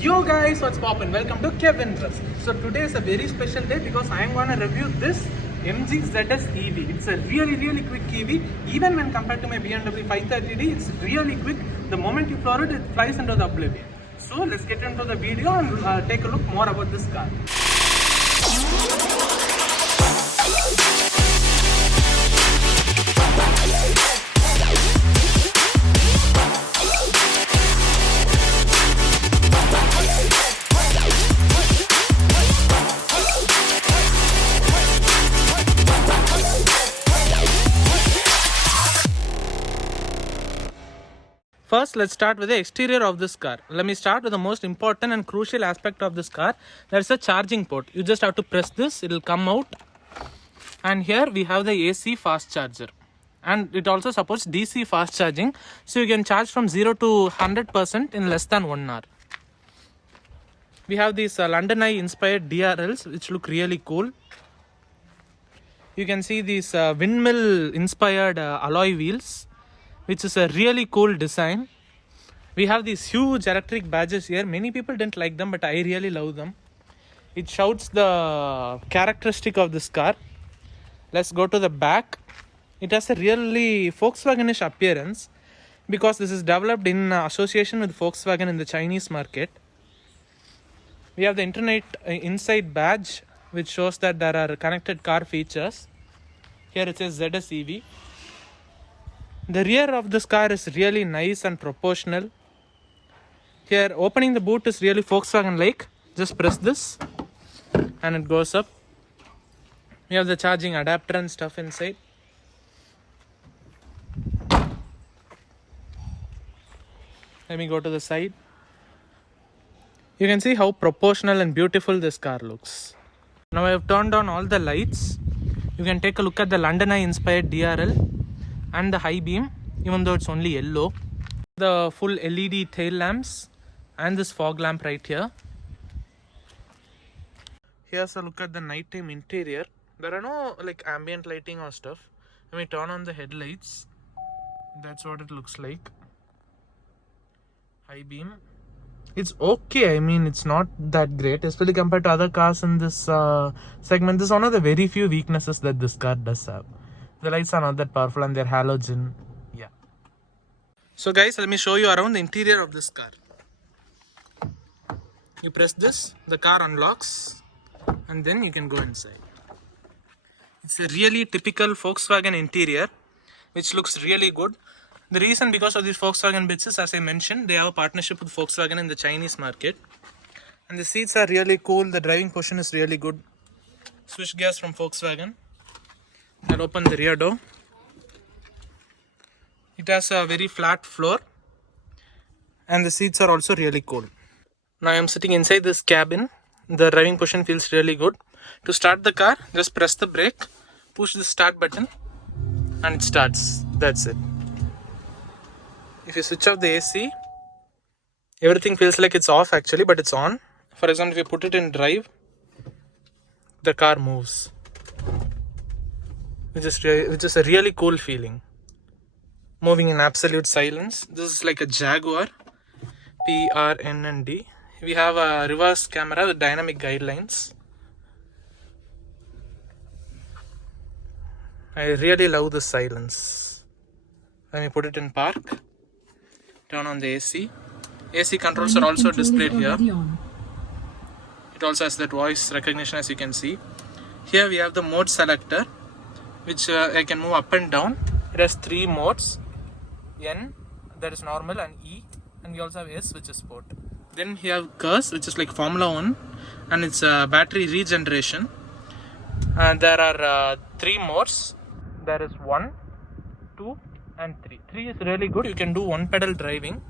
Yo guys, what's poppin'? Welcome to Kevin Dress. So today is a very special day because I am gonna review this MG ZS EV. It's a really quick EV. Even when compared to my BMW 530D, it's really quick. The moment you floor it, it flies into the oblivion. So let's get into the video and take a look more about this car. First, let's start with the exterior of this car. Let me start with the most important and crucial aspect of this car. There's a charging port. You just have to press this, it will come out. And here we have the AC fast charger. And it also supports DC fast charging. So you can charge from 0 to 100% in less than 1 hour. We have these London Eye inspired DRLs which look really cool. You can see these windmill inspired alloy wheels, which is a really cool design. We have these huge electric badges here. Many people didn't like them, but I really love them. It shouts the characteristic of this car. Let's go to the back. It has a really Volkswagen-ish appearance because this is developed in association with Volkswagen in the Chinese market. We have the internet inside badge, which shows that there are connected car features. Here it says ZS EV. The rear of this car is really nice and proportional. Here, opening the boot is really Volkswagen-like. Just press this and it goes up. We have the charging adapter and stuff inside. Let me go to the side. You can see how proportional and beautiful this car looks. Now I have turned on all the lights. You can take a look at the London Eye inspired DRL and the high beam, even though it's only yellow. The full LED tail lamps and this fog lamp right here. Here's a look at the nighttime interior. There are no like ambient lighting or stuff. Let me turn on the headlights. That's what it looks like. High beam. It's okay. I mean, it's not that great, especially compared to other cars in this segment. This is one of the very few weaknesses that this car does have. The lights are not that powerful and they're halogen. Yeah. So guys, let me show you around the interior of this car. You press this, the car unlocks, and then you can go inside. It's a really typical Volkswagen interior, which looks really good. The reason because of these Volkswagen bits is, as I mentioned, they have a partnership with Volkswagen in the Chinese market. And the seats are really cool. The driving position is really good. Switch gears from Volkswagen. I'll open the rear door. It has a very flat floor and the seats are also really cool. Now I am sitting inside this cabin. The driving position feels really good. To start the car, just press the brake, push the start button and it starts. That's it. If you switch off the AC, everything feels like it's off actually, but it's on. For example, if you put it in drive, the car moves. Which is a really cool feeling. Moving in absolute silence. This is like a Jaguar PRNND. We have a reverse camera with dynamic guidelines. I really love the silence. When we put it in park, turn on the AC. AC controls are also displayed here. It also has that voice recognition, as you can see. Here we have the mode selector, which I can move up and down. It has 3 modes: N, that is normal, and E, and we also have S, which is sport. Then we have Curse, which is like Formula 1, and it's battery regeneration. And there are 3 modes. There is 1, 2, and 3. 3 is really good. You can do one pedal driving,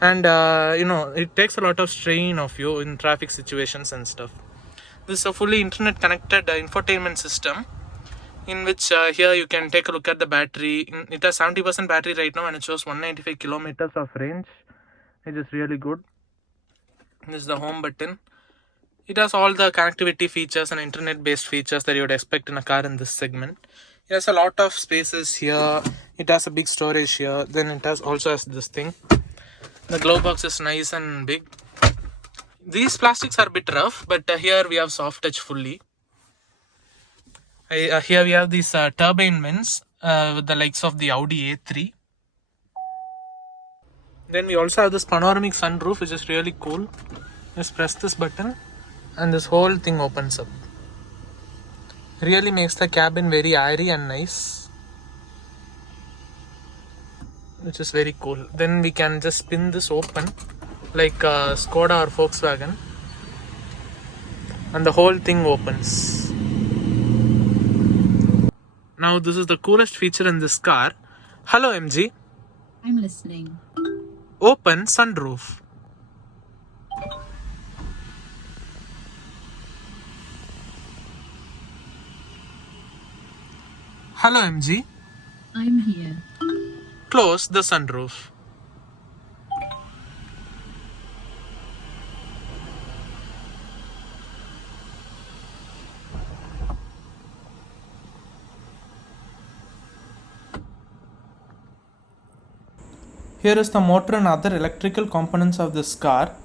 and it takes a lot of strain of you in traffic situations and stuff. This is a fully internet connected infotainment system, in which here you can take a look at the battery. It has 70% battery right now and it shows 195 kilometers of range, which is really good. This is the home button. It has all the connectivity features and internet based features that you would expect in a car in this segment. It has a lot of spaces here. It has a big storage here. Then it also has this thing. The glove box is nice and big. These plastics are a bit rough, but here we have soft touch fully. Here we have these turbine vents with the likes of the Audi A3. Then we also have this panoramic sunroof, which is really cool. Just press this button and this whole thing opens up. Really makes the cabin very airy and nice, which is very cool. Then we can just spin this open like Skoda or Volkswagen, and the whole thing opens. Now this is the coolest feature in this car. Hello MG. I'm listening. Open sunroof. Hello MG. I'm here. Close the sunroof. Here is the motor and other electrical components of this car.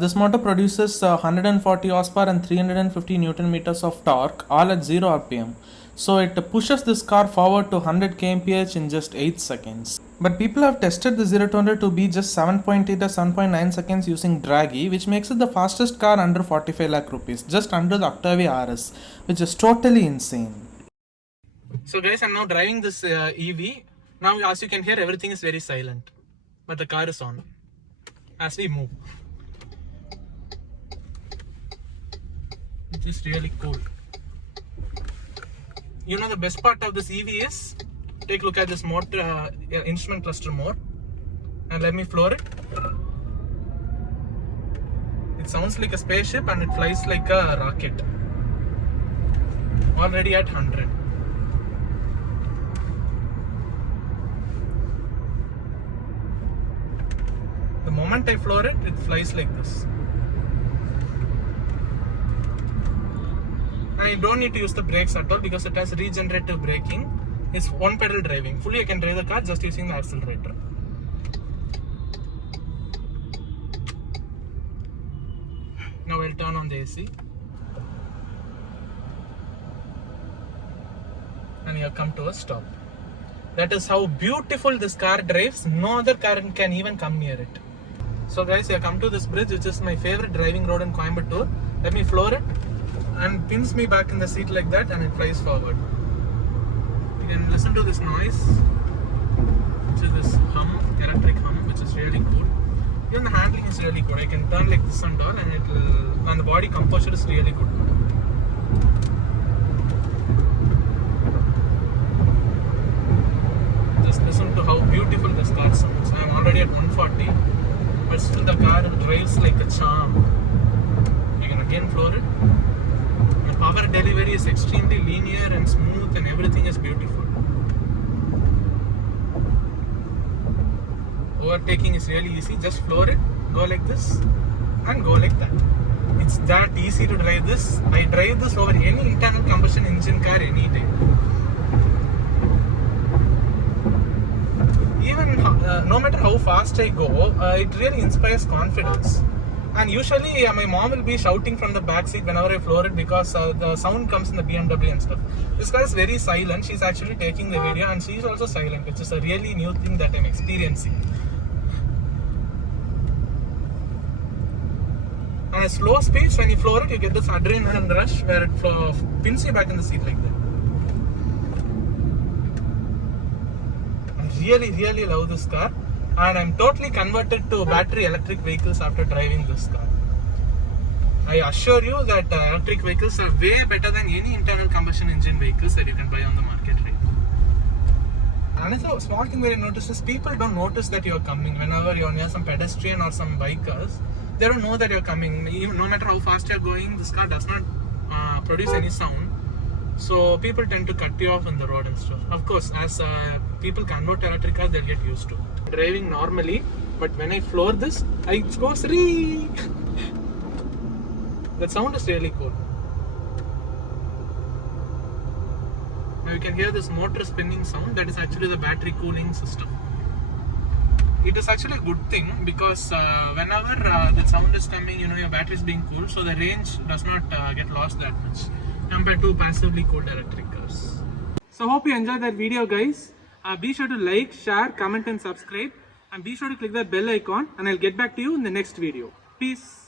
This motor produces 140 horsepower and 350 Newton meters of torque, all at 0 RPM. So it pushes this car forward to 100 kmph in just 8 seconds. But people have tested the 0 to 100 to be just 7.8 or 7.9 seconds using Draghi, which makes it the fastest car under 45 lakh rupees, just under the Octavia RS, which is totally insane. So guys, I'm now driving this EV. Now as you can hear, everything is very silent, but the car is on as we move. It is really cool. You know, the best part of this EV is, take a look at this motor instrument cluster more, and let me floor it. It sounds like a spaceship and it flies like a rocket. Already at 100. The moment I floor it, it flies like this. And you don't need to use the brakes at all because it has regenerative braking. It's one pedal driving. Fully I can drive the car just using the accelerator. Now I'll turn on the AC. And you have come to a stop. That is how beautiful this car drives. No other car can even come near it. So guys, I come to this bridge, which is my favorite driving road in Coimbatore. Let me floor it, and pins me back in the seat like that, and it flies forward. You can listen to this noise, which is this hum, electric hum, which is really cool. Even the handling is really good. I can turn like this and all, and the body composure is really good. Just listen to how beautiful this car sounds. I am already at 140, but still the car drives like a charm. You can again floor it. The power delivery is extremely linear and smooth, and everything is beautiful. Overtaking is really easy. Just floor it, go like this, and go like that. It's that easy to drive this. I drive this over any internal combustion engine car any time. Even no matter how fast I go, it really inspires confidence. And usually my mom will be shouting from the back seat whenever I floor it because the sound comes in the BMW and stuff. This car is very silent. She's actually taking the video and she's also silent, which is a really new thing that I'm experiencing. And at slow speeds, when you floor it, you get this adrenaline rush where it pins you back in the seat like that. I really love this car, and I'm totally converted to battery electric vehicles after driving this car. I assure you that electric vehicles are way better than any internal combustion engine vehicles that you can buy on the market right now. Another small thing that I noticed is people don't notice that you're coming. Whenever you're near some pedestrian or some bikers, they don't know that you're coming. Even no matter how fast you're going, this car does not produce any sound. So people tend to cut you off on the road and stuff. Of course, as people convert to electric cars, they'll get used to it. Driving normally, but when I floor this, I go sree. That sound is really cool. Now you can hear this motor spinning sound. That is actually the battery cooling system. it is actually a good thing because whenever the sound is coming, your battery is being cooled, so the range does not get lost that much compared to passively cooled electric cars. So hope you enjoyed that video, guys. Be sure to like, share, comment and subscribe, and be sure to click that bell icon, and I'll get back to you in the next video. Peace.